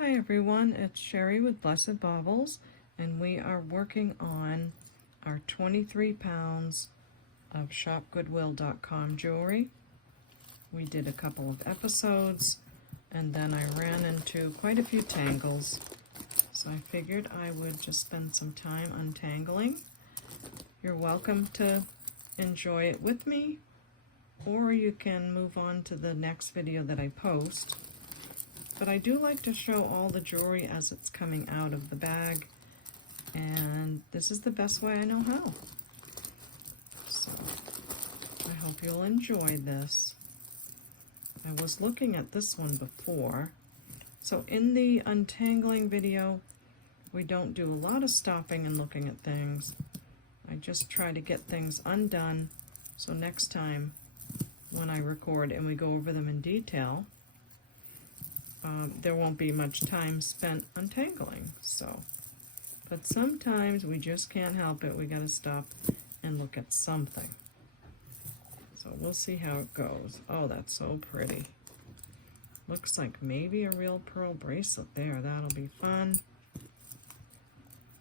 Hi everyone, it's Sherry with Blessed Baubles, and we are working on our 23 pounds of ShopGoodWill.com jewelry. We did a couple of episodes, and then I ran into quite a few tangles, so I figured I would just spend some time untangling. You're welcome to enjoy it with me, or you can move on to the next video that I post. But I do like to show all the jewelry as it's coming out of the bag, and this is the best way I know how. So I hope you'll enjoy this. I was looking at this one before. So in the untangling video, we don't do a lot of stopping and looking at things. I just try to get things undone, so next time when I record and we go over them in detail, there won't be much time spent untangling. But sometimes we just can't help it. We got to stop and look at something. So we'll see how it goes. Oh, that's so pretty. Looks like maybe a real pearl bracelet there. That'll be fun.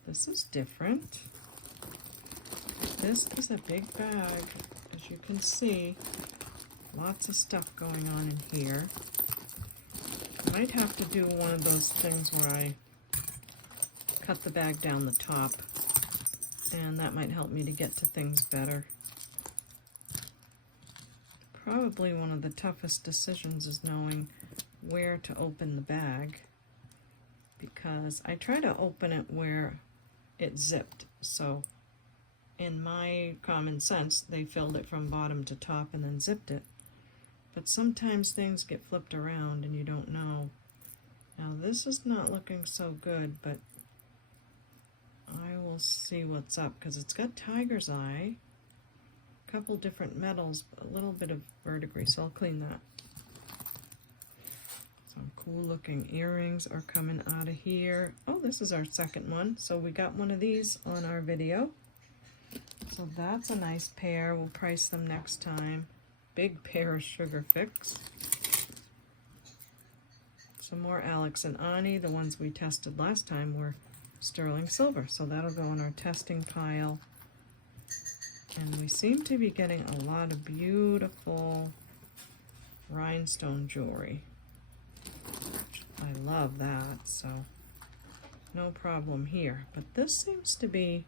This is different. This is a big bag, as you can see. Lots of stuff going on in here. Might have to do one of those things where I cut the bag down the top, and that might help me to get to things better. Probably one of the toughest decisions is knowing where to open the bag, because I try to open it where it's zipped. So in my common sense, they filled it from bottom to top and then zipped it. But sometimes things get flipped around and you don't know. Now this is not looking so good, but I will see what's up, because it's got tiger's eye, a couple different metals, a little bit of verdigris, so I'll clean that. Some cool looking earrings are coming out of here. Oh, this is our second one. So we got one of these on our video. So that's a nice pair. We'll price them next time. Big pair of Sugar Fix. Some more Alex and Ani. The ones we tested last time were sterling silver, so that'll go in our testing pile. And we seem to be getting a lot of beautiful rhinestone jewelry. I love that, so no problem here. But this seems to be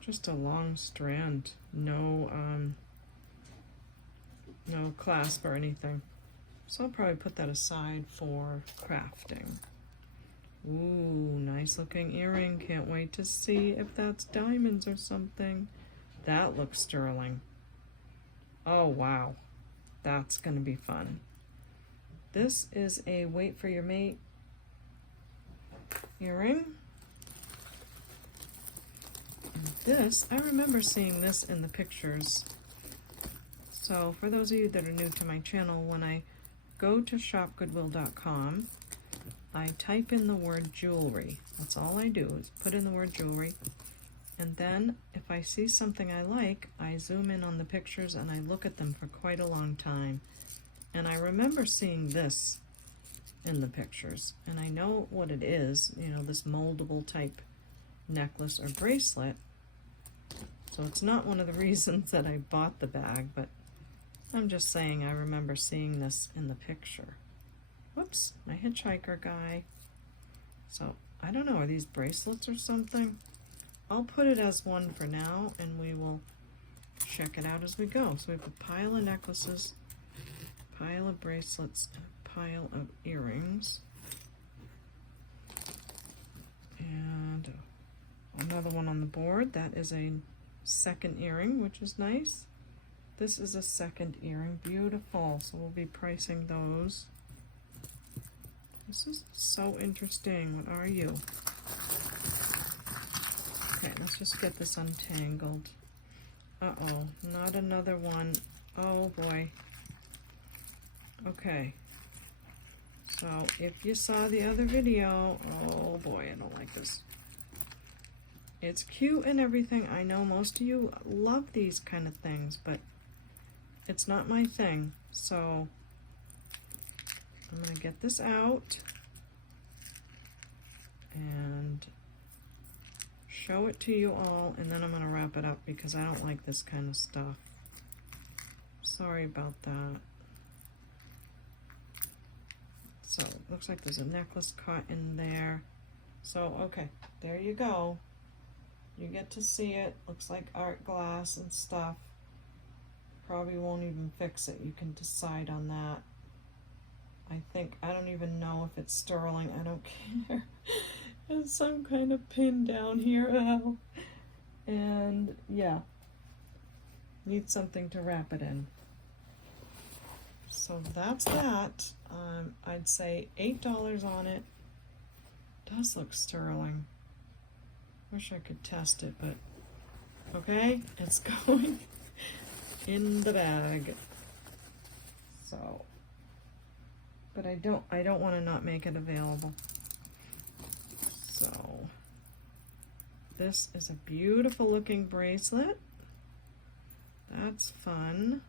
just a long strand, no clasp or anything. So I'll probably put that aside for crafting. Ooh, nice looking earring. Can't wait to see if that's diamonds or something. That looks sterling. Oh wow, that's gonna be fun. This is a Wait for Your Mate earring. And this, I remember seeing this in the pictures. So for those of you that are new to my channel, when I go to shopgoodwill.com, I type in the word jewelry. That's all I do, is put in the word jewelry. And then if I see something I like, I zoom in on the pictures and I look at them for quite a long time. And I remember seeing this in the pictures, and I know what it is, you know, this moldable type necklace or bracelet. So it's not one of the reasons that I bought the bag, but I'm just saying I remember seeing this in the picture. Whoops, my hitchhiker guy. So I don't know, are these bracelets or something? I'll put it as one for now, and we will check it out as we go. So we have a pile of necklaces, pile of bracelets, a pile of earrings, and another one on the board. That is a second earring, which is nice. This is a second earring, beautiful. So we'll be pricing those. This is so interesting. What are you? Okay, let's just get this untangled. Uh-oh, not another one. Oh boy. Okay. So if you saw the other video, oh boy, I don't like this. It's cute and everything. I know most of you love these kind of things, but it's not my thing. So I'm going to get this out. and show it to you all, and then I'm going to wrap it up because I don't like this kind of stuff. Sorry about that. So, looks like there's a necklace caught in there. So, okay, there you go. You get to see it. Looks like art glass and stuff. Probably won't even fix it. You can decide on that. I don't even know if it's sterling. I don't care. There's some kind of pin down here. Oh. And yeah, need something to wrap it in. So that's that. I'd say $8 on it. Does look sterling. Wish I could test it, but okay, it's going in the bag. So, but I don't want to not make it available. So, this is a beautiful looking bracelet. That's fun.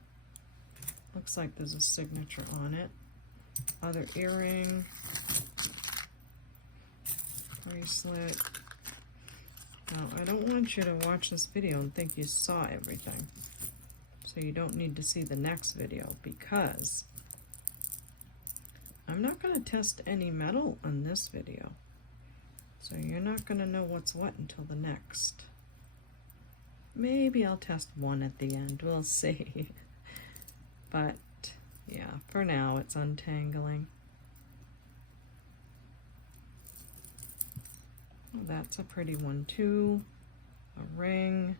Looks like there's a signature on it. Other earring, bracelet. Now, I don't want you to watch this video and think you saw everything. So you don't need to see the next video, because I'm not going to test any metal on this video. So you're not going to know what's what until the next. Maybe I'll test one at the end. We'll see. But yeah, for now it's untangling. Oh, that's a pretty one too. A ring.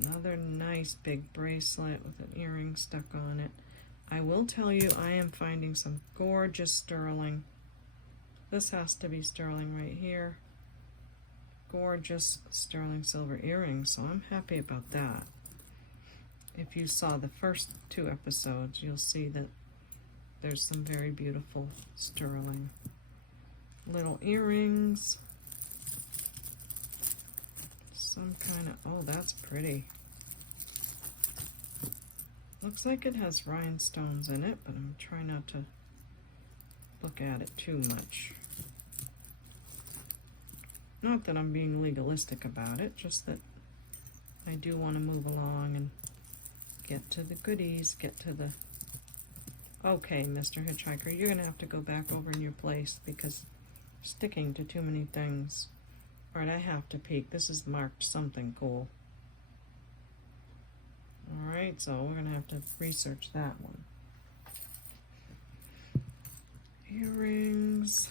Another nice big bracelet with an earring stuck on it. I will tell you, I am finding some gorgeous sterling. This has to be sterling right here. Gorgeous sterling silver earrings, so I'm happy about that. If you saw the first 2 episodes, you'll see that there's some very beautiful sterling. Little earrings. Some kind of, oh, that's pretty. Looks like it has rhinestones in it, but I'm trying not to look at it too much. Not that I'm being legalistic about it, just that I do want to move along and get to the goodies, get to the... Okay, Mr. Hitchhiker, you're going to have to go back over in your place because you're sticking to too many things. Alright, I have to peek. This is marked something cool. Alright, so we're going to have to research that one. Earrings.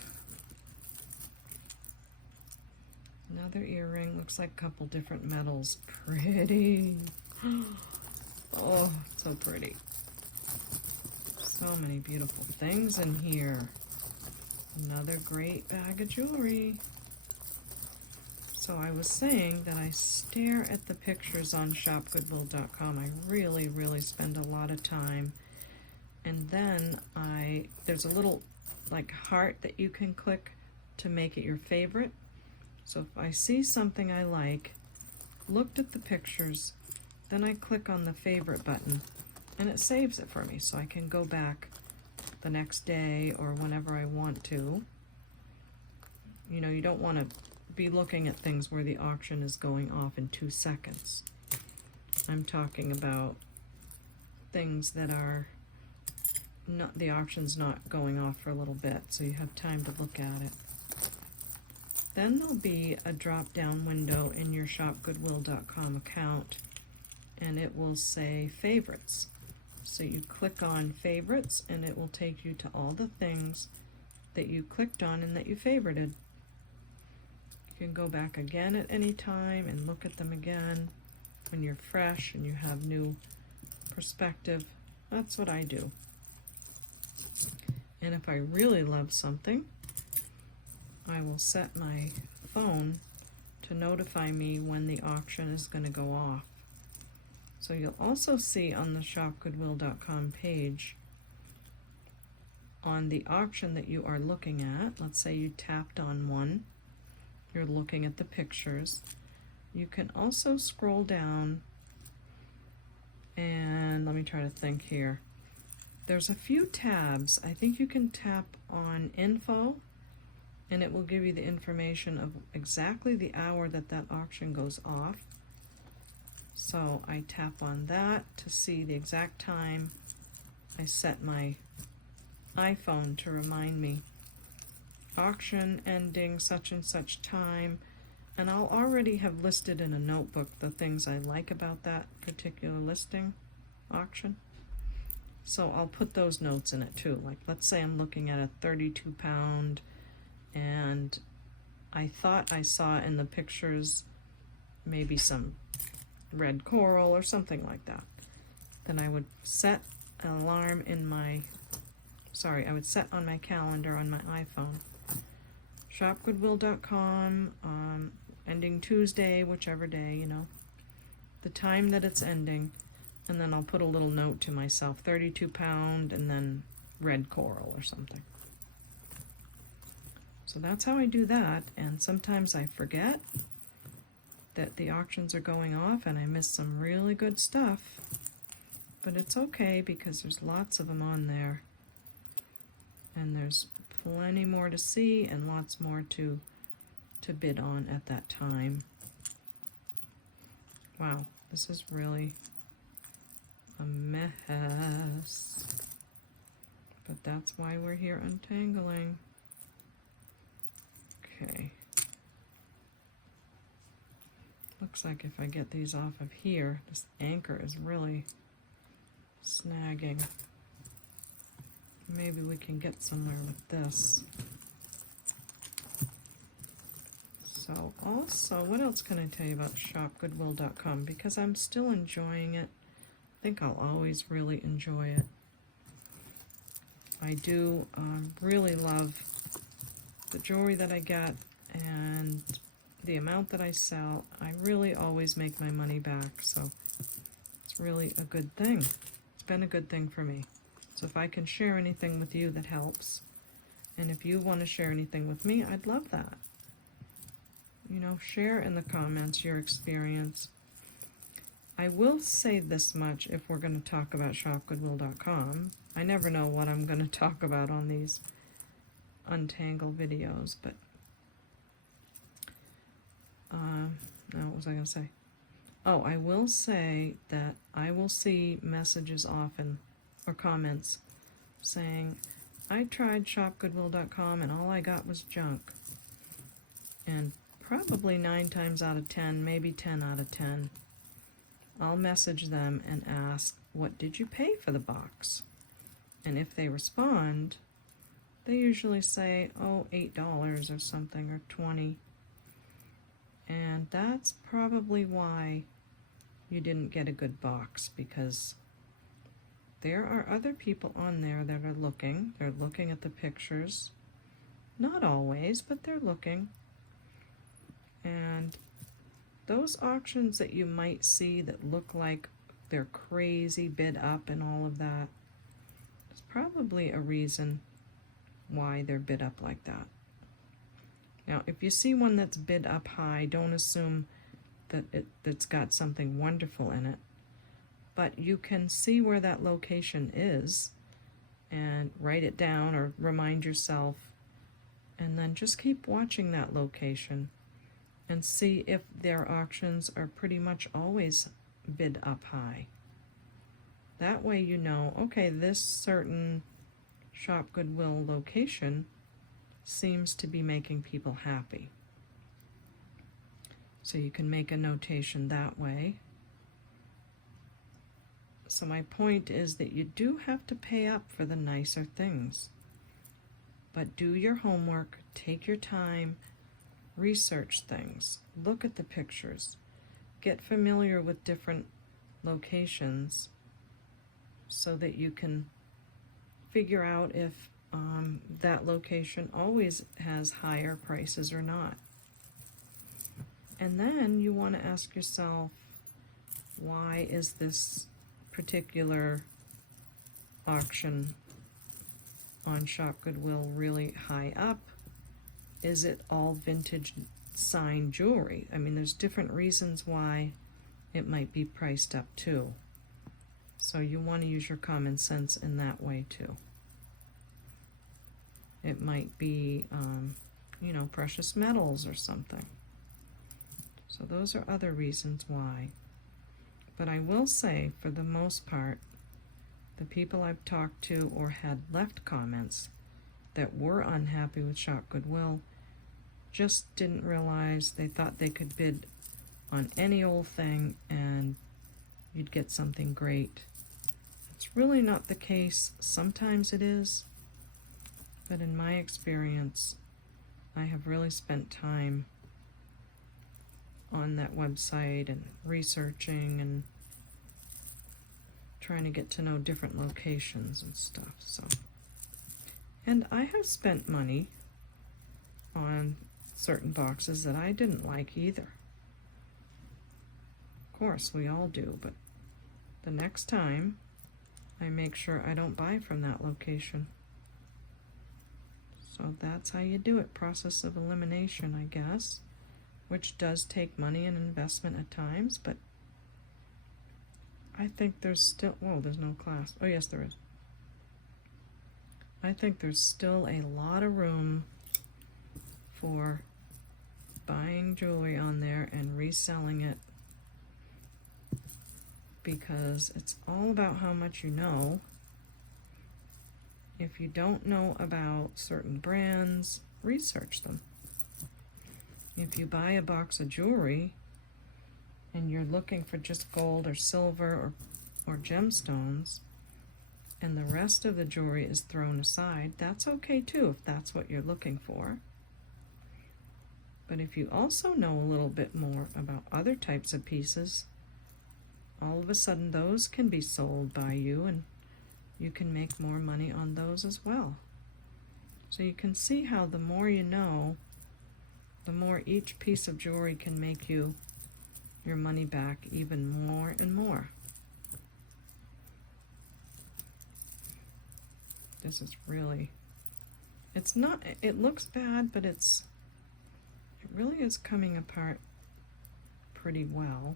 Another earring. Looks like a couple different metals. Pretty. Oh, so pretty. So many beautiful things in here. Another great bag of jewelry. So I was saying that I stare at the pictures on shopgoodwill.com. I really, really spend a lot of time. And then there's a little like heart that you can click to make it your favorite. So if I see something I like, looked at the pictures, then I click on the favorite button and it saves it for me, so I can go back the next day or whenever I want to. You know, you don't want to be looking at things where the auction is going off in 2 seconds. I'm talking about things that are not, the auction's not going off for a little bit, so you have time to look at it. Then there'll be a drop-down window in your shopgoodwill.com account, and it will say favorites. So you click on favorites, and it will take you to all the things that you clicked on and that you favorited. You can go back again at any time and look at them again when you're fresh and you have new perspective. That's what I do. And if I really love something, I will set my phone to notify me when the auction is going to go off. So you'll also see on the shopgoodwill.com page, on the auction that you are looking at, let's say you tapped on one, you're looking at the pictures, you can also scroll down and let me try to think here. There's a few tabs. I think you can tap on info and it will give you the information of exactly the hour that that auction goes off. So I tap on that to see the exact time. I set my iPhone to remind me auction ending such and such time, and I'll already have listed in a notebook the things I like about that particular listing auction. So I'll put those notes in it too. Like, let's say I'm looking at a 32 pound and I thought I saw in the pictures maybe some red coral or something like that. Then I would set an alarm in my, I would set on my calendar on my iPhone. ShopGoodWill.com, ending Tuesday, whichever day, you know, the time that it's ending, and then I'll put a little note to myself, 32 pound, and then red coral or something. So that's how I do that, and sometimes I forget that the auctions are going off and I miss some really good stuff, but it's okay because there's lots of them on there, and there's plenty more to see and lots more to bid on at that time. Wow, this is really a mess, but that's why we're here untangling. Okay, looks like if I get these off of here, this anchor is really snagging. Maybe we can get somewhere with this. So also, what else can I tell you about shopgoodwill.com? Because I'm still enjoying it. I think I'll always really enjoy it. I do really love the jewelry that I get and the amount that I sell. I really always make my money back, so it's really a good thing. It's been a good thing for me. So if I can share anything with you that helps, and if you want to share anything with me, I'd love that. You know, share in the comments your experience. I will say this much if we're going to talk about shopgoodwill.com. I never know what I'm going to talk about on these Untangle videos, but now what was I going to say? Oh, I will say that I will see messages often, or comments, saying, I tried shopgoodwill.com and all I got was junk. And probably 9 times out of 10, maybe 10 out of 10, I'll message them and ask, what did you pay for the box? And if they respond, they usually say, oh, $8 or something, or $20. And that's probably why you didn't get a good box, because there are other people on there that are looking. They're looking at the pictures. Not always, but they're looking. And those auctions that you might see that look like they're crazy bid up and all of that, there's probably a reason why they're bid up like that. Now, if you see one that's bid up high, don't assume that it's got something wonderful in it. But you can see where that location is and write it down or remind yourself, and then just keep watching that location and see if their auctions are pretty much always bid up high. That way you know, okay, this certain Shop Goodwill location seems to be making people happy. So you can make a notation that way. So my point is that you do have to pay up for the nicer things. But do your homework, take your time, research things, look at the pictures, get familiar with different locations so that you can figure out if that location always has higher prices or not. And then you want to ask yourself, why is this particular auction on Shop Goodwill really high up? Is it all vintage signed jewelry? I mean, there's different reasons why it might be priced up too. So you want to use your common sense in that way too. It might be you know, precious metals or something. So those are other reasons why. But I will say, for the most part, the people I've talked to or had left comments that were unhappy with Shop Goodwill just didn't realize, they thought they could bid on any old thing and you'd get something great. It's really not the case. Sometimes it is, but in my experience, I have really spent time on that website and researching and trying to get to know different locations and stuff. So, and I have spent money on certain boxes that I didn't like either. Of course, we all do, but the next time I make sure I don't buy from that location. So that's how you do it, process of elimination, I guess, which does take money and investment at times, but I think there's still, whoa, there's no class. Oh yes, there is. I think there's still a lot of room for buying jewelry on there and reselling it, because it's all about how much you know. If you don't know about certain brands, research them. If you buy a box of jewelry and you're looking for just gold or silver or gemstones, and the rest of the jewelry is thrown aside, that's okay too if that's what you're looking for. But if you also know a little bit more about other types of pieces, all of a sudden those can be sold by you and you can make more money on those as well. So you can see how the more you know, the more each piece of jewelry can make you your money back even more and more. This is really, it's not, it looks bad, but it really is coming apart pretty well,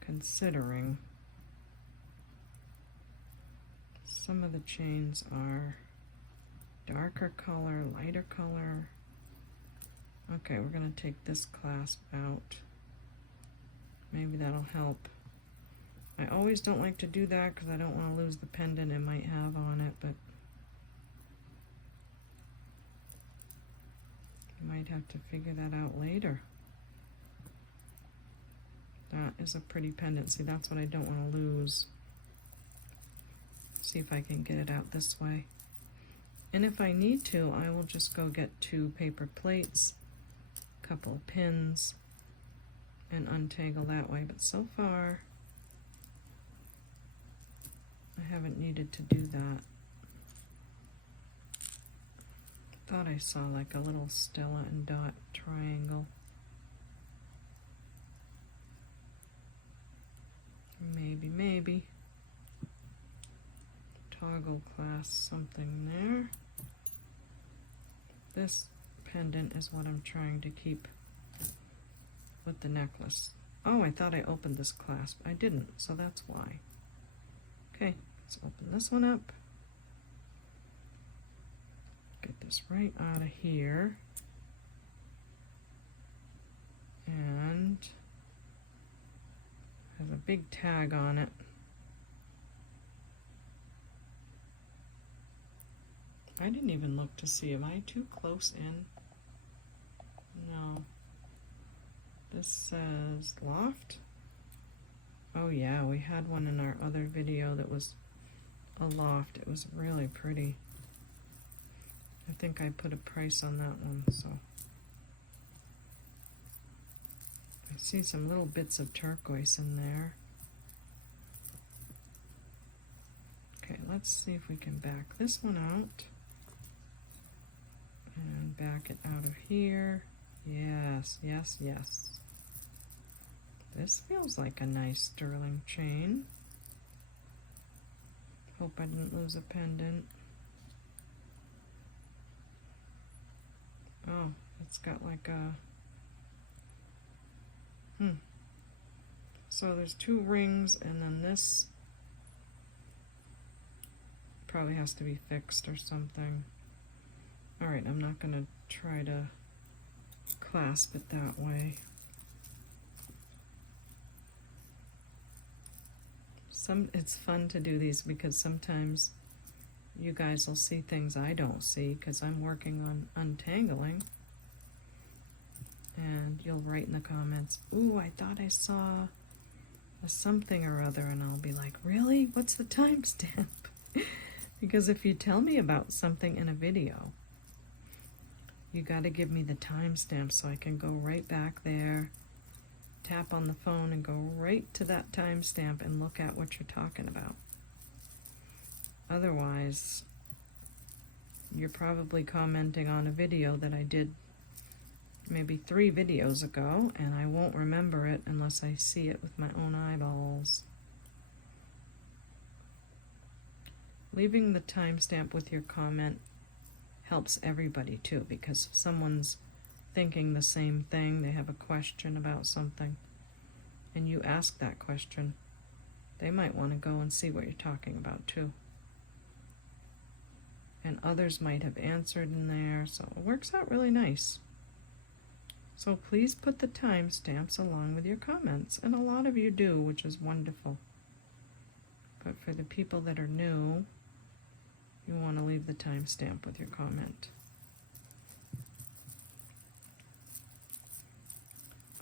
considering some of the chains are darker color, lighter color. Okay, we're going to take this clasp out. Maybe that'll help. I always don't like to do that because I don't want to lose the pendant it might have on it, but you might have to figure that out later. That is a pretty pendant. See, that's what I don't want to lose. See if I can get it out this way. And if I need to, I will just go get 2 paper plates, a couple of pins, and untangle that way. But so far, I haven't needed to do that. Thought I saw like a little Stella and dot triangle. Maybe. Toggle clasp something there. This pendant is what I'm trying to keep with the necklace. Oh, I thought I opened this clasp. I didn't, so that's why. Okay, let's open this one up. Get this right out of here. And has a big tag on it. I didn't even look to see, am I too close in? No. This says loft. Oh yeah, we had one in our other video that was a loft. It was really pretty. I think I put a price on that one, so. I see some little bits of turquoise in there. Okay, let's see if we can back this one out. And back it out of here. Yes. This feels like a nice sterling chain. Hope I didn't lose a pendant. Oh, it's got like a... So there's 2 rings, and then this probably has to be fixed or something. All right, I'm not gonna try to clasp it that way. It's fun to do these because sometimes you guys will see things I don't see because I'm working on untangling. And you'll write in the comments, ooh, I thought I saw a something or other, and I'll be like, really? What's the timestamp? Because if you tell me about something in a video, you got to give me the timestamp so I can go right back there, tap on the phone and go right to that timestamp and look at what you're talking about. Otherwise, you're probably commenting on a video that I did maybe 3 videos ago, and I won't remember it unless I see it with my own eyeballs. Leaving the timestamp with your comment helps everybody too, because if someone's thinking the same thing, they have a question about something, and you ask that question, they might want to go and see what you're talking about too. And others might have answered in there, so it works out really nice. So please put the timestamps along with your comments, and a lot of you do, which is wonderful. But for the people that are new, you want to leave the timestamp with your comment.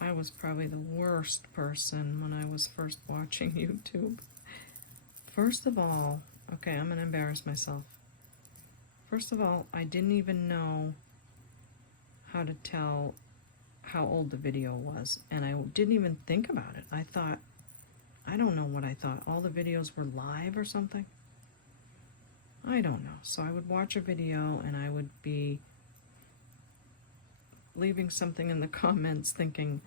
I was probably the worst person when I was first watching YouTube. First of all, okay, I'm going to embarrass myself. First of all, I didn't even know how to tell how old the video was, and I didn't even think about it. I thought, I don't know what I thought, all the videos were live or something. I don't know. So I would watch a video and I would be leaving something in the comments thinking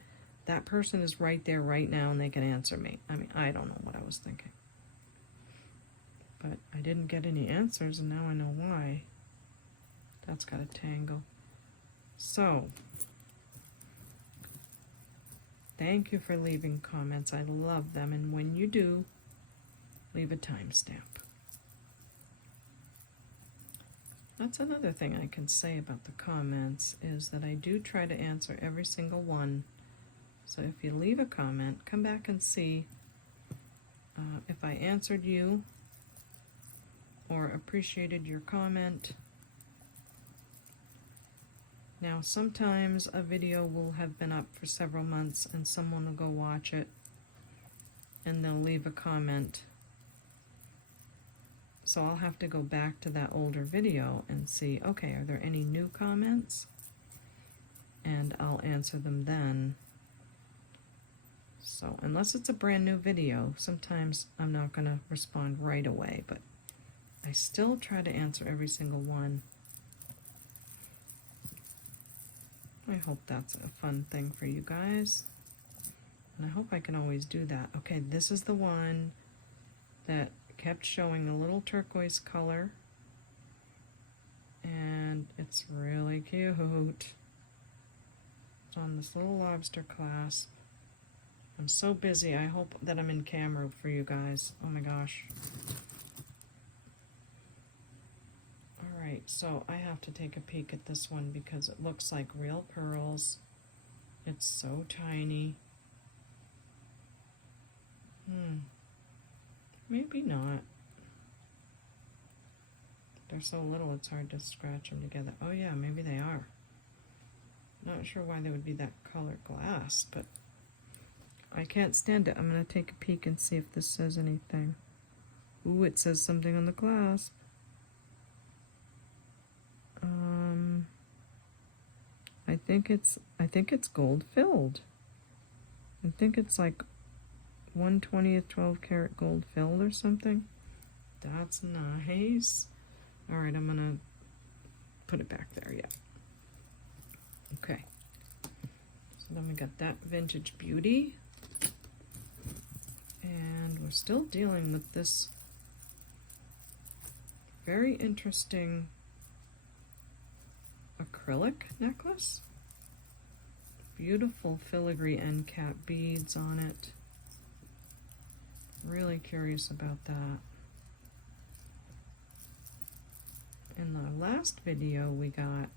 that person is right there right now and they can answer me. I mean, I don't know what I was thinking. But I didn't get any answers, and now I know why. That's got a tangle. So, thank you for leaving comments. I love them, and when you do, leave a timestamp. That's another thing I can say about the comments, is that I do try to answer every single one. So if you leave a comment, come back and see if I answered you or appreciated your comment. Now, sometimes a video will have been up for several months and someone will go watch it and they'll leave a comment. So I'll have to go back to that older video and see, okay, are there any new comments? And I'll answer them then. So unless it's a brand new video, sometimes I'm not going to respond right away, but I still try to answer every single one. I hope that's a fun thing for you guys. And I hope I can always do that. Okay, this is the one that kept showing a little turquoise color. And it's really cute. It's on this little lobster clasp. I'm so busy. I hope that I'm in camera for you guys. Oh my gosh. Alright, so I have to take a peek at this one because it looks like real pearls. It's so tiny. Maybe not. They're so little it's hard to scratch them together. Oh yeah, maybe they are. Not sure why they would be that colored glass, but I can't stand it. I'm going to take a peek and see if this says anything. Ooh, it says something on the clasp. I think it's gold filled. I think it's like 1/20th 12 karat gold filled or something. That's nice. Alright, I'm gonna put it back there, yeah. Okay. So then we got that vintage beauty. And we're still dealing with this very interesting acrylic necklace. Beautiful filigree end cap beads on it. Really curious about that. And in the last video we got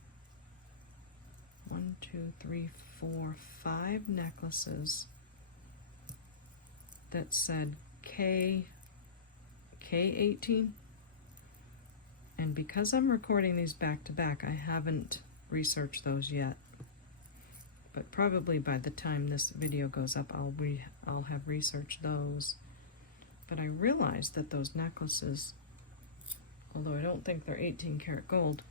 1, 2, 3, 4, 5 necklaces that said K18. And because I'm recording these back to back, I haven't researched those yet. But probably by the time this video goes up, I'll have researched those. But I realized that those necklaces, although I don't think they're 18 karat gold,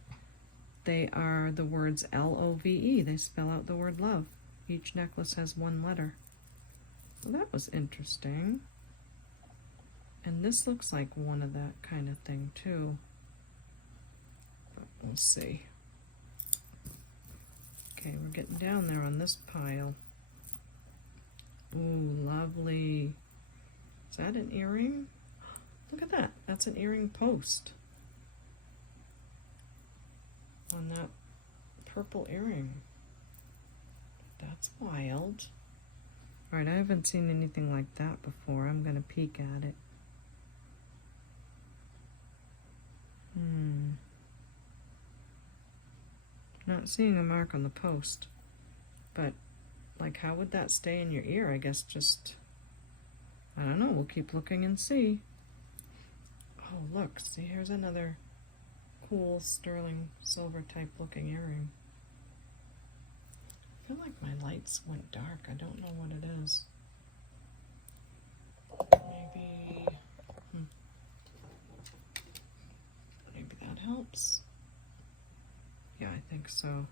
they are the words L-O-V-E. They spell out the word love. Each necklace has one letter. Well, that was interesting. And this looks like one of that kind of thing too. But we'll see. Okay, we're getting down there on this pile. Ooh, lovely. Is that an earring? Look at that. That's an earring post on that purple earring. That's wild. Alright, I haven't seen anything like that before. I'm going to peek at it. Not seeing a mark on the post. But, like, how would that stay in your ear? I guess just, I don't know. We'll keep looking and see. Oh, look. See, here's another cool sterling silver type looking earring. I feel like my lights went dark. I don't know what it is. Maybe that helps. Yeah, I think so.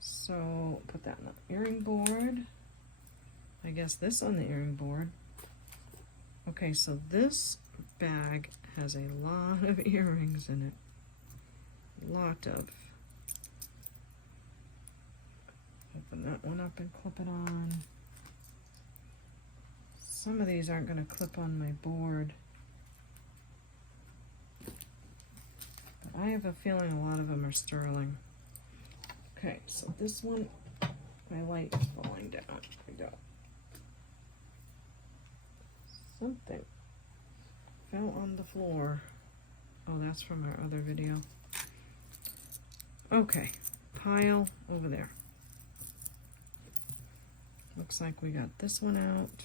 So put that on the earring board. I guess this on the earring board. Okay, so this bag has a lot of earrings in it. Lot of. Open that one up and clip it on. Some of these aren't going to clip on my board. But I have a feeling a lot of them are sterling. Okay, so this one, my light is falling down. Here we go. Something fell on the floor. Oh, that's from our other video. Okay, pile over there. Looks like we got this one out.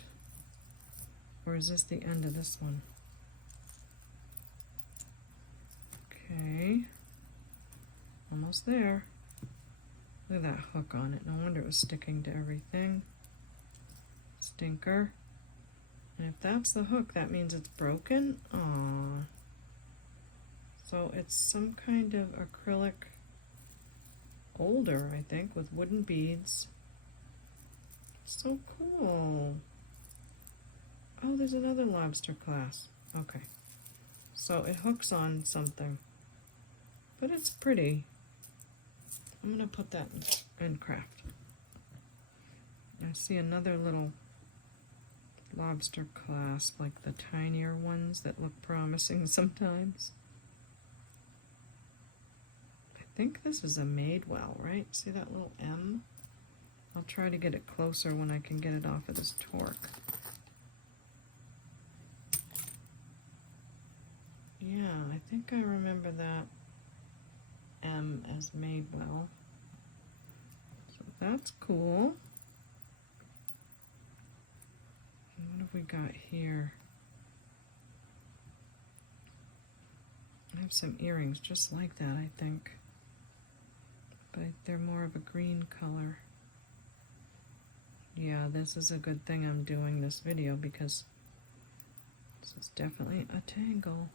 Or is this the end of this one? Okay. Almost there. Look at that hook on it. No wonder it was sticking to everything. Stinker. And if that's the hook, that means it's broken. Aww. So it's some kind of acrylic holder, I think, with wooden beads. So cool. Oh, there's another lobster clasp. Okay. So it hooks on something. But it's pretty. I'm going to put that in craft. I see another little lobster clasp, like the tinier ones that look promising sometimes. I think this is a Madewell, right? See that little M? I'll try to get it closer when I can get it off of this torque. Yeah, I think I remember that M as Madewell. So that's cool. And what have we got here? I have some earrings just like that, I think. But they're more of a green color. Yeah, this is a good thing I'm doing this video because this is definitely a tangle.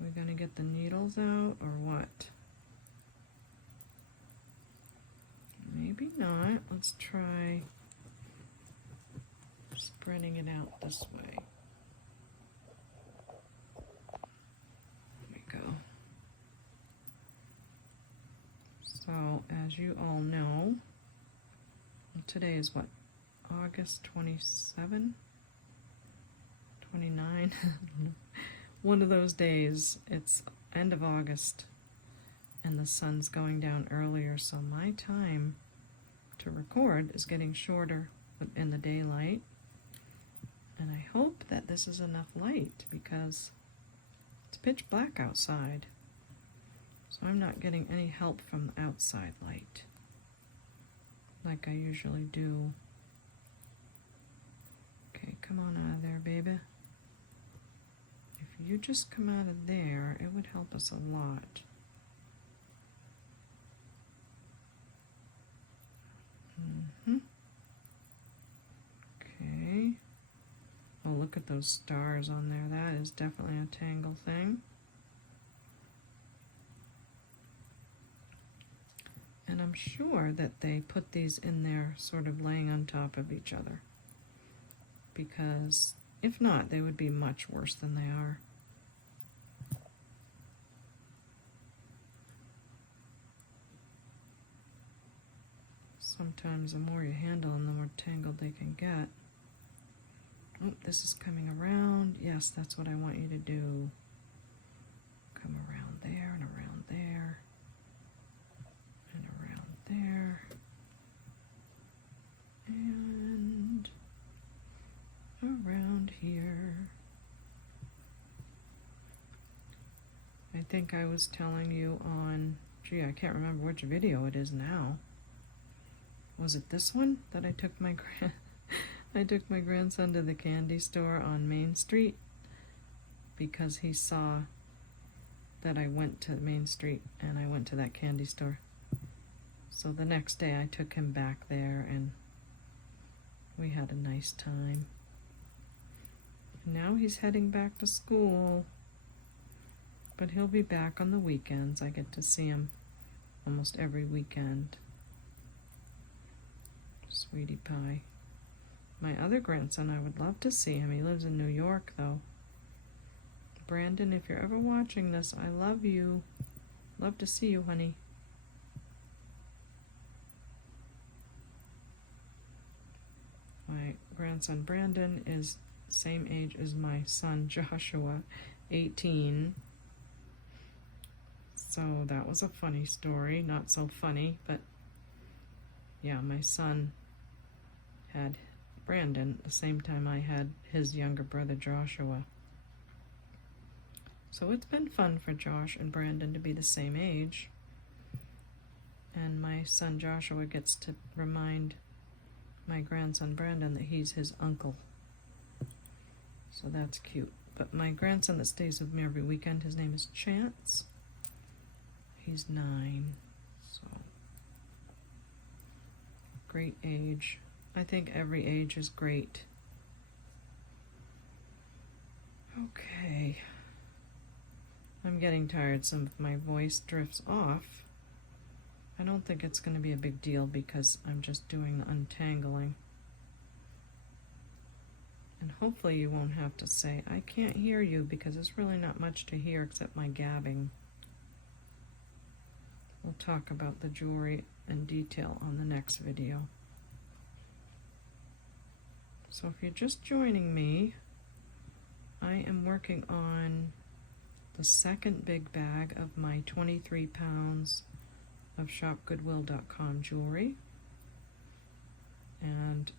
We're going to get the needles out or what? Maybe not. Let's try spreading it out this way. There we go. So, as you all know, today is what? August 27? 29? One of those days. It's end of August and the sun's going down earlier, so my time to record is getting shorter in the daylight. And I hope that this is enough light because pitch black outside, so I'm not getting any help from the outside light like I usually do. Okay, come on out of there, baby. If you just come out of there, it would help us a lot. Okay. Oh, look at those stars on there. That is definitely a tangle thing. And I'm sure that they put these in there sort of laying on top of each other, because if not, they would be much worse than they are. Sometimes the more you handle them, the more tangled they can get. Oh, this is coming around. Yes, that's what I want you to do. Come around there and around there and around there and around here. I think I was telling you on, gee, I can't remember which video it is now. Was it this one that I took my grandson to the candy store on Main Street because he saw that I went to Main Street and I went to that candy store. So the next day I took him back there and we had a nice time. Now he's heading back to school, but he'll be back on the weekends. I get to see him almost every weekend. Sweetie pie. My other grandson, I would love to see him. He lives in New York, though. Brandon, if you're ever watching this, I love you. Love to see you, honey. My grandson Brandon is the same age as my son Joshua, 18. So that was a funny story. Not so funny, but yeah, my son had Brandon the same time I had his younger brother Joshua. So it's been fun for Josh and Brandon to be the same age. And my son Joshua gets to remind my grandson Brandon that he's his uncle. So that's cute. But my grandson that stays with me every weekend, his name is Chance. He's 9. So great age. I think every age is great. Okay. I'm getting tired. Some of my voice drifts off. I don't think it's going to be a big deal because I'm just doing the untangling. And hopefully you won't have to say, I can't hear you, because it's really not much to hear except my gabbing. We'll talk about the jewelry in detail on the next video. So if you're just joining me, I am working on the second big bag of my 23 pounds of ShopGoodWill.com jewelry. And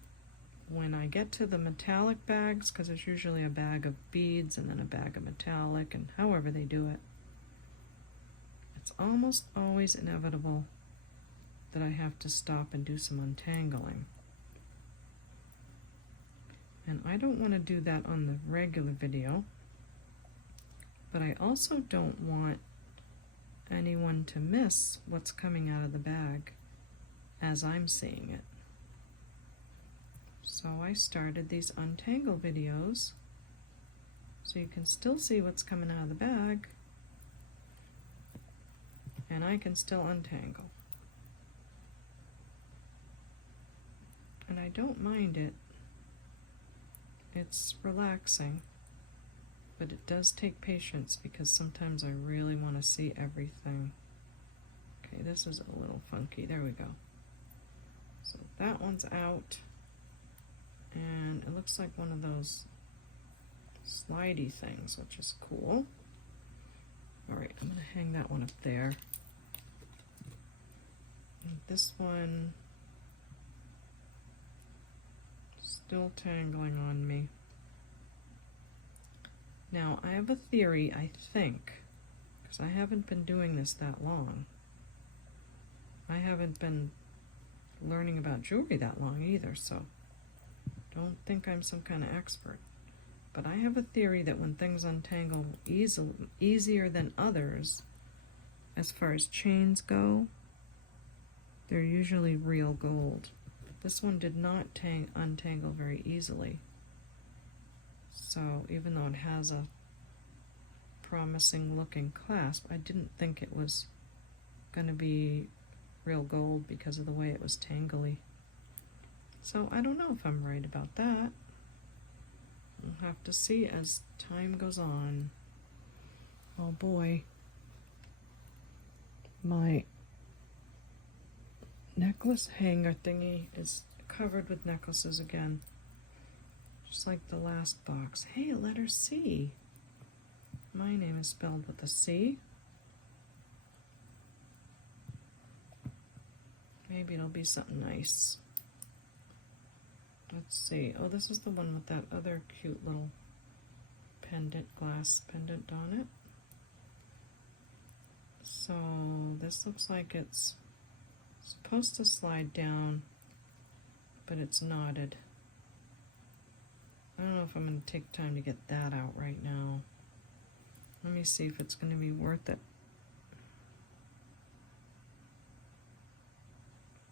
when I get to the metallic bags, because it's usually a bag of beads and then a bag of metallic, and however they do it, it's almost always inevitable that I have to stop and do some untangling. And I don't want to do that on the regular video, but I also don't want anyone to miss what's coming out of the bag as I'm seeing it. So I started these untangle videos so you can still see what's coming out of the bag and I can still untangle. And I don't mind it. It's relaxing, but it does take patience because sometimes I really want to see everything. Okay, this is a little funky. There we go. So that one's out, and it looks like one of those slidey things, which is cool. All right, I'm going to hang that one up there. And this one, still tangling on me. Now, I have a theory, I think, because I haven't been doing this that long. I haven't been learning about jewelry that long either, so don't think I'm some kind of expert. But I have a theory that when things untangle easier than others, as far as chains go, they're usually real gold. This one did not untangle very easily. So even though it has a promising looking clasp, I didn't think it was going to be real gold because of the way it was tangly. So I don't know if I'm right about that. We'll have to see as time goes on. Oh boy. My necklace hanger thingy is covered with necklaces again. Just like the last box. Hey, a letter C. My name is spelled with a C. Maybe it'll be something nice. Let's see. Oh, this is the one with that other cute little pendant, glass pendant on it. So this looks like it's supposed to slide down, but it's knotted. I don't know if I'm going to take time to get that out right now. Let me see if it's going to be worth it.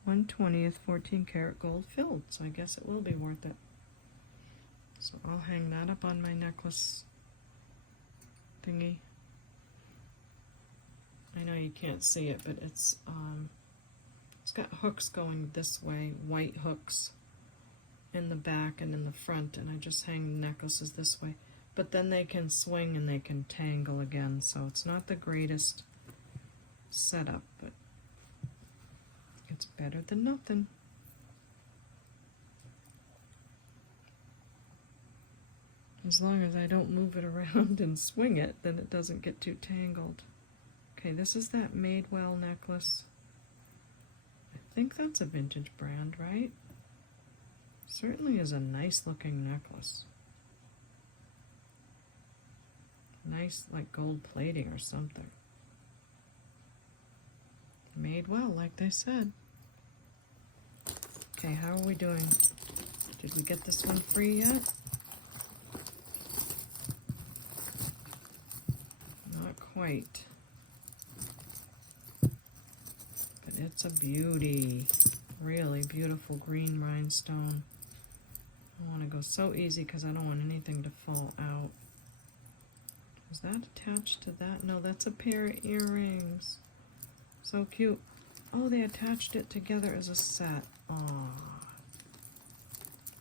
1/20 14 karat gold filled, so I guess it will be worth it. So I'll hang that up on my necklace thingy. I know you can't see it, but it's got hooks going this way, white hooks in the back and in the front, and I just hang the necklaces this way. But then they can swing and they can tangle again, so it's not the greatest setup, but it's better than nothing. As long as I don't move it around and swing it, then it doesn't get too tangled. Okay, this is that Madewell necklace. I think that's a vintage brand, right? Certainly is a nice looking necklace. Nice, like gold plating or something. Made well, like they said. Okay, how are we doing? Did we get this one free yet? Not quite. But it's a beauty. Really beautiful green rhinestone. I want to go so easy because I don't want anything to fall out. Is that attached to that? No, that's a pair of earrings. So cute. Oh, they attached it together as a set. Aww.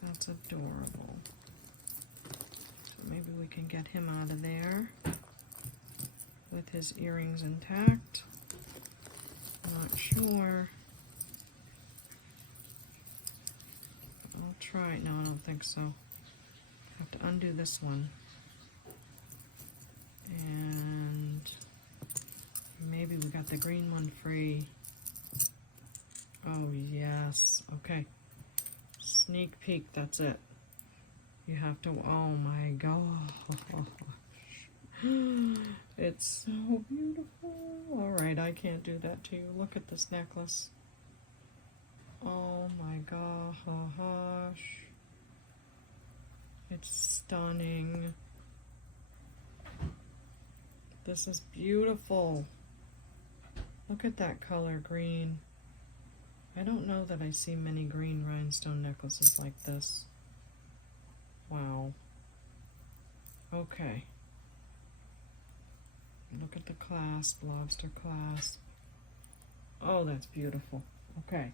That's adorable. So maybe we can get him out of there with his earrings intact. Not sure. I'll try it. No, I don't think so. Have to undo this one. And maybe we got the green one free. Oh, yes. Okay. Sneak peek, that's it. You have to, oh my gosh. It's so beautiful. Alright, I can't do that to you. Look at this necklace. Oh my gosh. It's stunning. This is beautiful. Look at that color green. I don't know that I see many green rhinestone necklaces like this. Wow. Okay. Look at the clasp, lobster clasp. Oh, that's beautiful. Okay.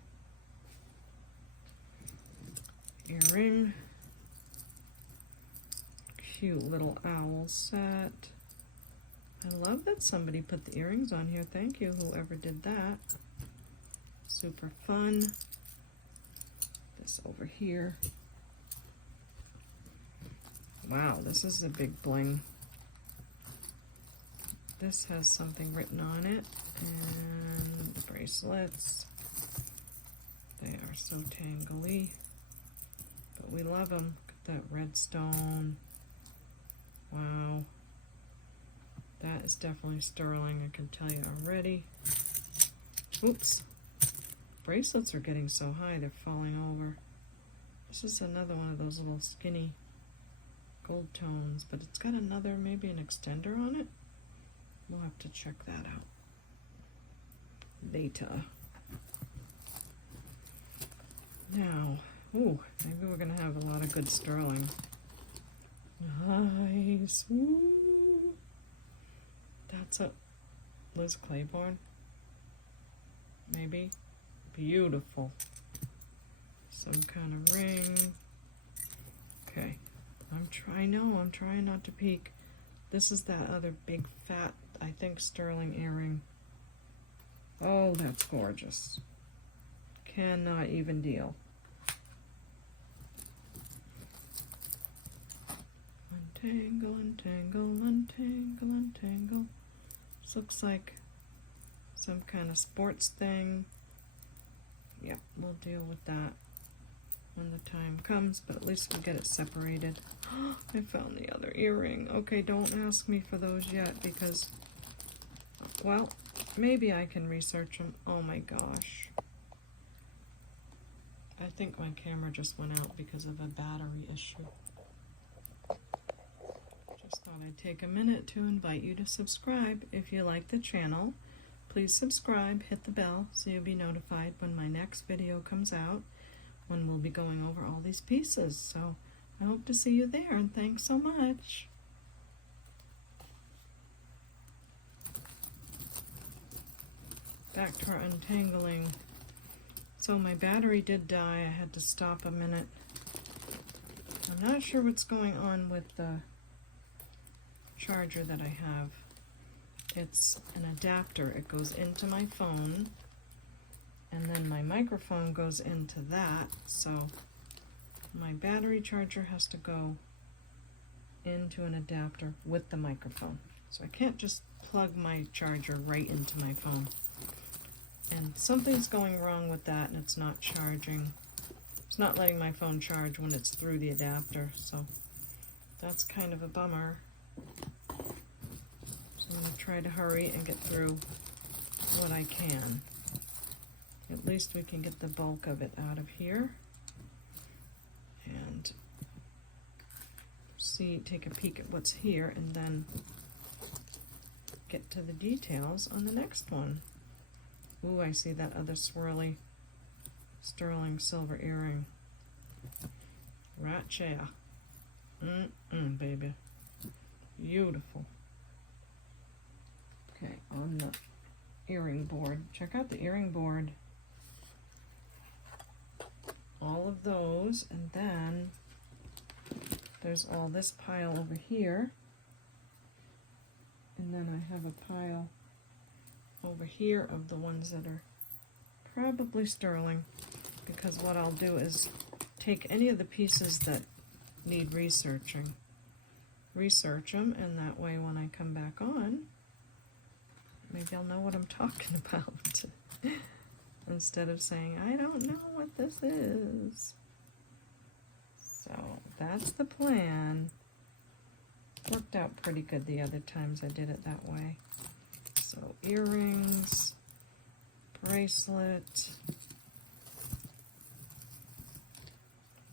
Earring. Cute little owl set. I love that somebody put the earrings on here. Thank you, whoever did that. Super fun. This over here. Wow, this is a big bling. This has something written on it. And the bracelets. They are so tangly. But we love them. Look at that red stone. Wow. That is definitely sterling, I can tell you already. Oops. Bracelets are getting so high, they're falling over. This is another one of those little skinny gold tones, but it's got another, maybe an extender on it. We'll have to check that out later. Now, ooh, maybe we're gonna have a lot of good sterling. Nice. Ooh. That's a Liz Claiborne. Maybe. Beautiful. Some kind of ring. Okay. I'm trying not to peek. This is that other big fat, I think, sterling earring. Oh, that's gorgeous. Cannot even deal. Untangle, untangle, untangle, untangle. This looks like some kind of sports thing. Yep, we'll deal with that when the time comes, but at least we'll get it separated. I found the other earring. Okay, don't ask me for those yet because, well, maybe I can research them. Oh my gosh. I think my camera just went out because of a battery issue. Just thought I'd take a minute to invite you to subscribe. If you like the channel, please subscribe, hit the bell so you'll be notified when my next video comes out, when we'll be going over all these pieces. So I hope to see you there, and thanks so much. Back to our untangling. So my battery did die. I had to stop a minute. I'm not sure what's going on with the charger that I have. It's an adapter. It goes into my phone, and then my microphone goes into that, so my battery charger has to go into an adapter with the microphone. So I can't just plug my charger right into my phone. And something's going wrong with that, and it's not charging. It's not letting my phone charge when it's through the adapter, so that's kind of a bummer. So I'm going to try to hurry and get through what I can. At least we can get the bulk of it out of here and see, take a peek at what's here, and then get to the details on the next one. Ooh, I see that other swirly sterling silver earring. Right there. Baby. Beautiful. Okay, on the earring board. Check out the earring board. All of those, and then there's all this pile over here. And then I have a pile over here of the ones that are probably sterling, because what I'll do is take any of the pieces that need researching, research them, and that way when I come back on, maybe I'll know what I'm talking about instead of saying, I don't know what this is. So that's the plan. Worked out pretty good the other times I did it that way. So earrings, bracelet.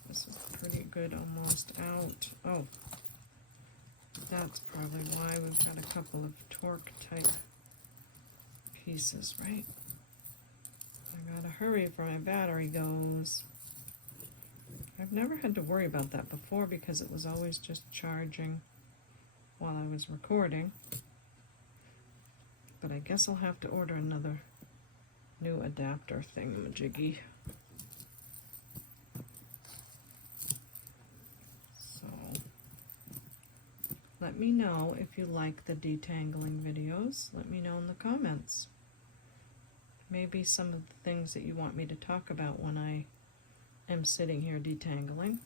This is pretty good, almost out. Oh, that's probably why we've got a couple of torque type pieces, right? I gotta hurry before my battery goes. I've never had to worry about that before because it was always just charging while I was recording. But I guess I'll have to order another new adapter thingamajiggy. So, let me know if you like the detangling videos. Let me know in the comments. Maybe some of the things that you want me to talk about when I am sitting here detangling.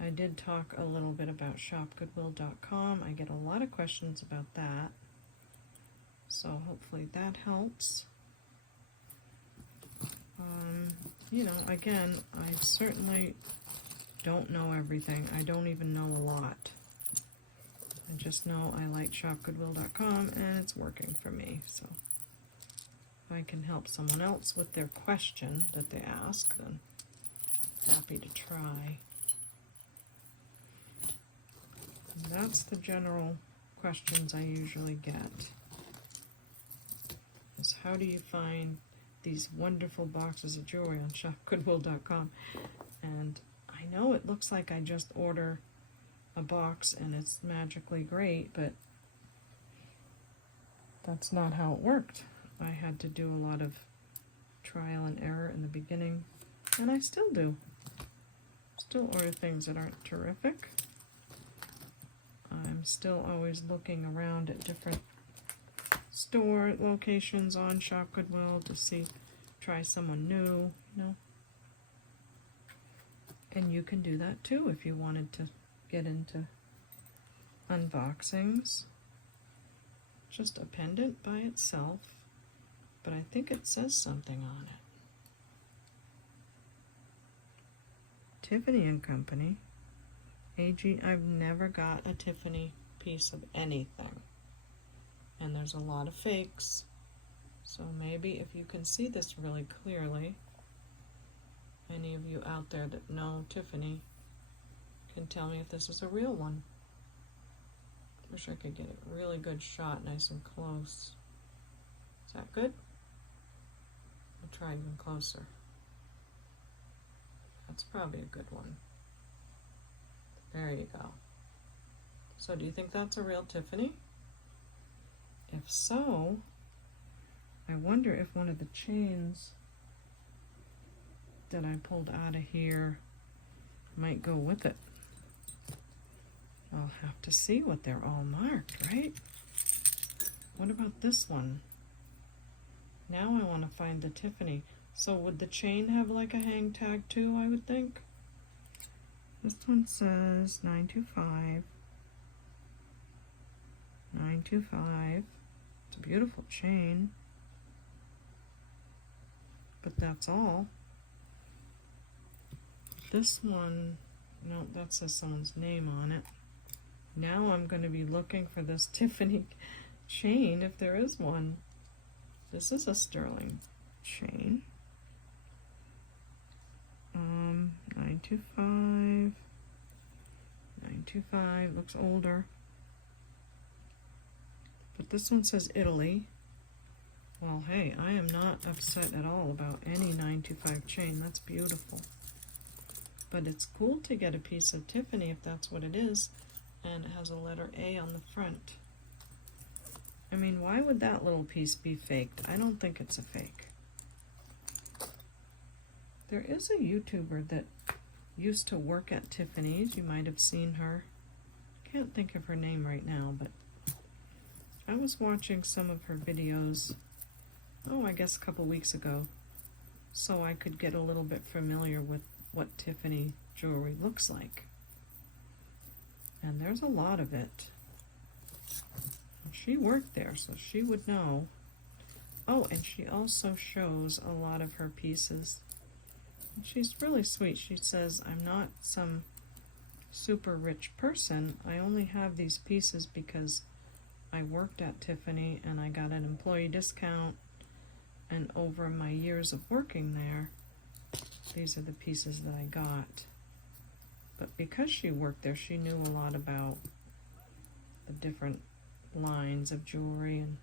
I did talk a little bit about shopgoodwill.com. I get a lot of questions about that. So hopefully that helps. You know, again, I certainly don't know everything. I don't even know a lot. I just know I like shopgoodwill.com and it's working for me. So if I can help someone else with their question that they ask, then happy to try. And that's the general questions I usually get. Is how do you find these wonderful boxes of jewelry on shopgoodwill.com? And I know it looks like I just order a box and it's magically great, but that's not how it worked. I had to do a lot of trial and error in the beginning, and I still do. Still order things that aren't terrific. I'm still always looking around at different store locations on Shop Goodwill to see, try someone new, you know. And you can do that too if you wanted to get into unboxings. Just a pendant by itself, but I think it says something on it. Tiffany and Company. AG, I've never got a Tiffany piece of anything. And there's a lot of fakes. So maybe if you can see this really clearly, any of you out there that know Tiffany can tell me if this is a real one. Wish I could get a really good shot nice and close. Is that good? I'll try even closer. That's probably a good one. There you go. So do you think that's a real Tiffany? If so, I wonder if one of the chains that I pulled out of here might go with it. I'll have to see what they're all marked, right? What about this one? Now I want to find the Tiffany. So would the chain have like a hang tag too, I would think? This one says 925. 925. It's a beautiful chain. But that's all. This one, no, that says someone's name on it. Now I'm going to be looking for this Tiffany chain, if there is one. This is a sterling chain. 925. 925, looks older. But this one says Italy. Well, hey, I am not upset at all about any 925 chain. That's beautiful. But it's cool to get a piece of Tiffany if that's what it is, and it has a letter A on the front. I mean, why would that little piece be faked? I don't think it's a fake. There is a YouTuber that used to work at Tiffany's. You might have seen her. Can't think of her name right now, but I was watching some of her videos, oh, I guess a couple weeks ago, so I could get a little bit familiar with what Tiffany jewelry looks like. And there's a lot of it. She worked there, so she would know. Oh, and she also shows a lot of her pieces. And she's really sweet. She says, I'm not some super rich person. I only have these pieces because I worked at Tiffany and I got an employee discount. And over my years of working there, these are the pieces that I got. But because she worked there, she knew a lot about the different lines of jewelry and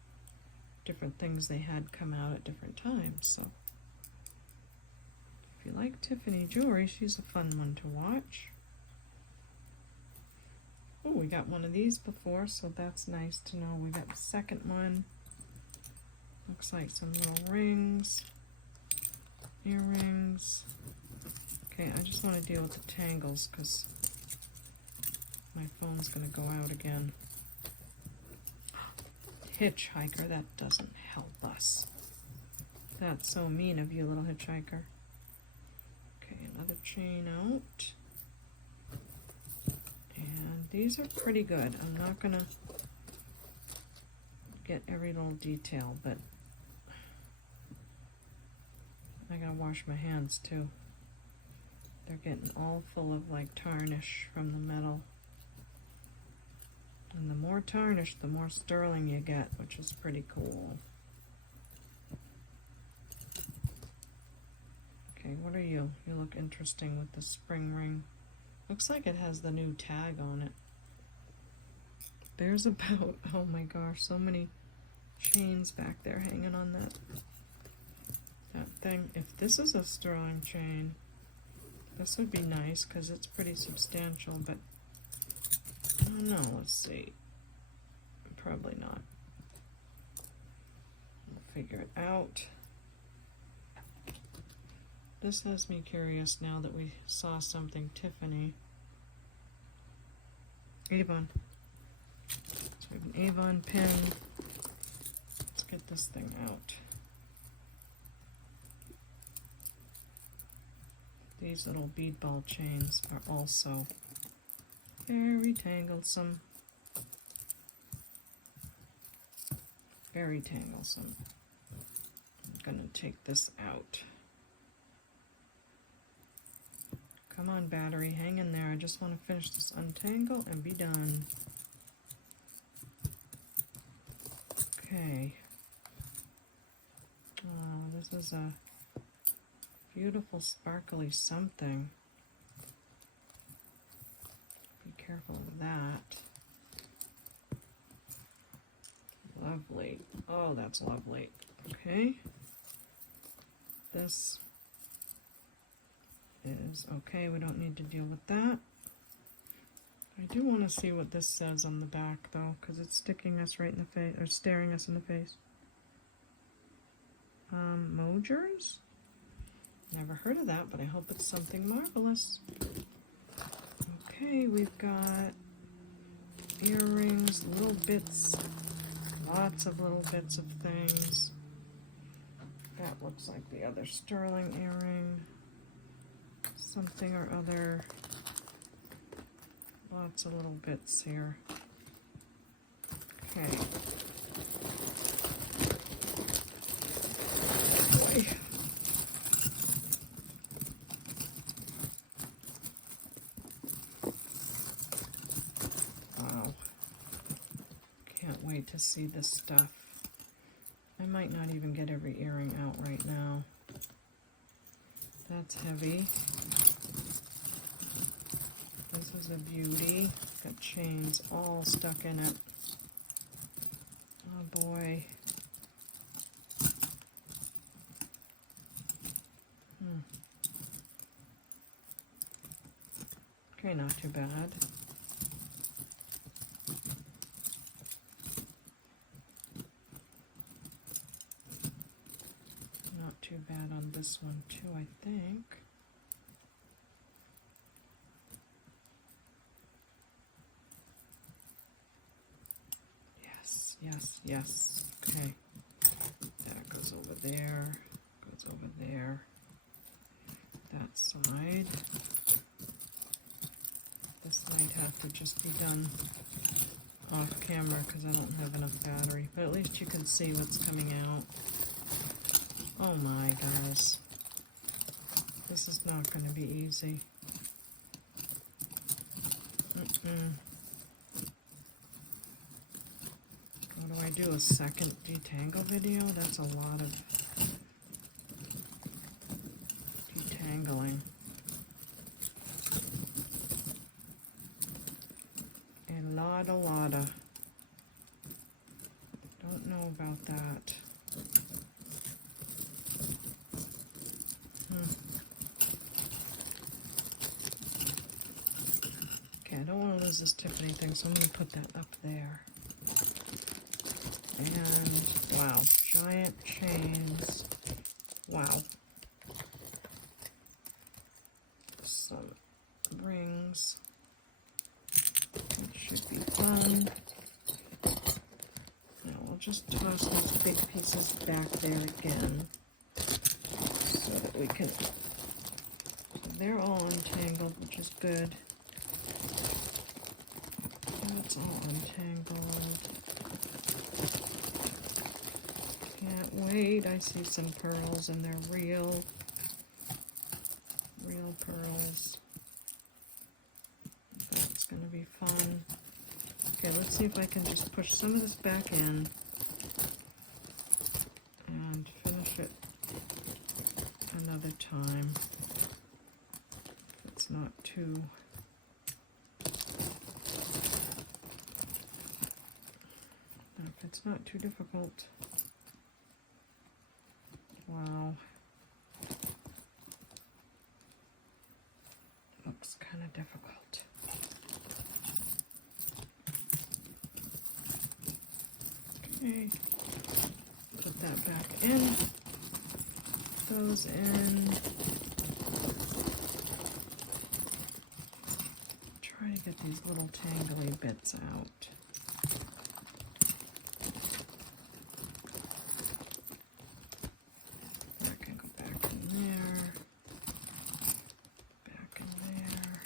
different things they had come out at different times. So if you like Tiffany jewelry, she's a fun one to watch. Oh, we got one of these before, so that's nice to know. We got the second one. Looks like some little rings, earrings. Okay, I just want to deal with the tangles because my phone's going to go out again. Hitchhiker, that doesn't help us. That's so mean of you, little hitchhiker. Okay, another chain out. And these are pretty good. I'm not going to get every little detail, but I gotta wash my hands too. They're getting all full of like tarnish from the metal. And the more tarnish, the more sterling you get, which is pretty cool. Okay, what are you? You look interesting with the spring ring. Looks like it has the new tag on it. There's about, oh my gosh, so many chains back there hanging on that thing. If this is a sterling chain, this would be nice because it's pretty substantial, but I don't know, let's see. Probably not. We'll figure it out. This has me curious now that we saw something Tiffany. Avon. So we have an Avon pin. Let's get this thing out. These little bead ball chains are also very tanglesome. Very tanglesome. I'm gonna take this out. Come on, battery, hang in there. I just want to finish this untangle and be done. Okay. Oh, this is a beautiful sparkly something. Be careful of that. Lovely. Oh, that's lovely. Okay. This is okay. We don't need to deal with that. I do want to see what this says on the back, though, because it's sticking us right in the face, or staring us in the face. Mojers? Never heard of that, but I hope it's something marvelous. Okay, we've got earrings, little bits, lots of little bits of things. That looks like the other sterling earring. Something or other. Lots of little bits here. Okay. Boy. Wow. Can't wait to see this stuff. I might not even get every earring out right now. That's heavy. This is a beauty. Got chains all stuck in it. Oh boy. Okay, not too bad. Not too bad on this one too, I think. Yes, yes. Okay. That goes over there. Goes over there. That side. This might have to just be done off camera because I don't have enough battery. But at least you can see what's coming out. Oh my gosh. This is not going to be easy. Do I do a second detangle video? That's a lot of detangling. A lot of. Don't know about that. Okay, I don't want to lose this Tiffany thing, so I'm going to put that up there. And, wow, giant chains. Wow. Some rings. That should be fun. Now we'll just toss these big pieces back there again so that we can, they're all untangled, which is good. That's all untangled. Can't wait. I see some pearls and they're real pearls. That's going to be fun. Okay, let's see if I can just push some of this back in and finish it another time. It's not too... if it's not too difficult. Wow. Looks kind of difficult. Okay. Put that back in. Those in. Try to get these little tangly bits out. That can go back in there. Back in there.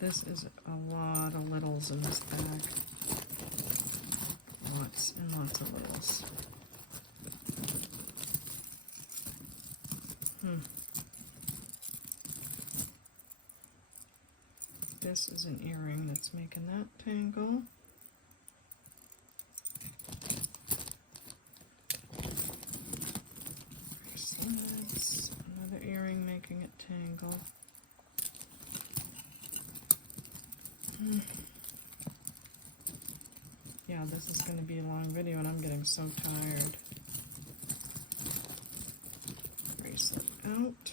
This is a lot of littles in this bag. Lots and lots of littles. This is an earring that's making that tangle. Bracelets, another earring making it tangle. Yeah, this is going to be a long video and I'm getting so tired. Bracelet out.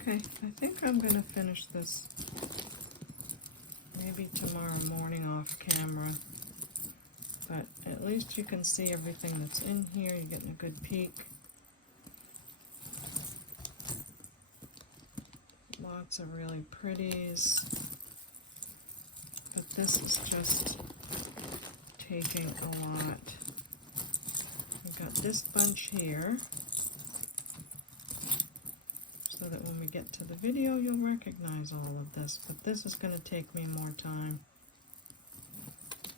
Okay, I think I'm going to finish this maybe tomorrow morning off camera. But at least you can see everything that's in here. You're getting a good peek. Lots of really pretties. But this is just taking a lot. We've got this bunch here. So that when we get to the video, you'll recognize all of this. But this is going to take me more time.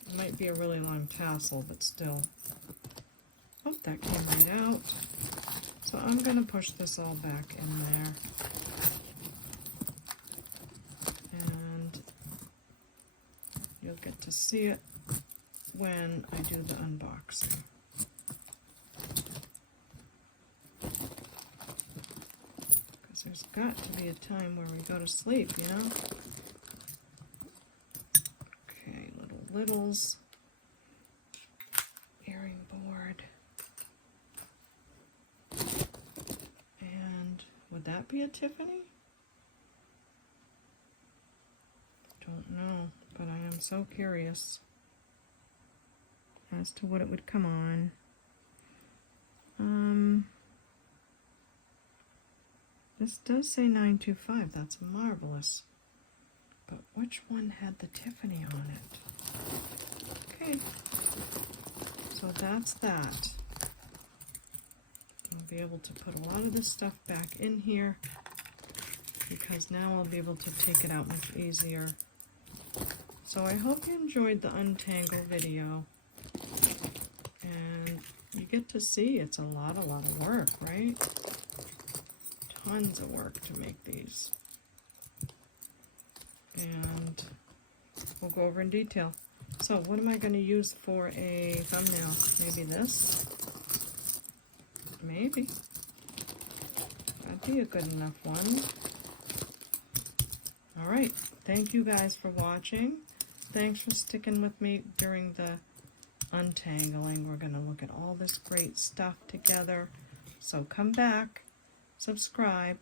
It might be a really long tassel, but still. Oh, that came right out. So I'm going to push this all back in there. And you'll get to see it when I do the unboxing. There's got to be a time where we go to sleep, you know? Okay, little littles. Earring board. And would that be a Tiffany? Don't know, but I am so curious as to what it would come on. This does say 925, that's marvelous. But which one had the Tiffany on it? Okay, so that's that. I'll be able to put a lot of this stuff back in here because now I'll be able to take it out much easier. So I hope you enjoyed the Untangle video. And you get to see it's a lot of work, right? Tons of work to make these. And we'll go over in detail. So what am I going to use for a thumbnail? Maybe this? Maybe. That'd be a good enough one. Alright, thank you guys for watching. Thanks for sticking with me during the untangling. We're going to look at all this great stuff together. So come back, subscribe,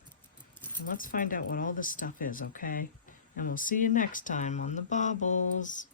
and let's find out what all this stuff is, okay? And we'll see you next time on the Baubles.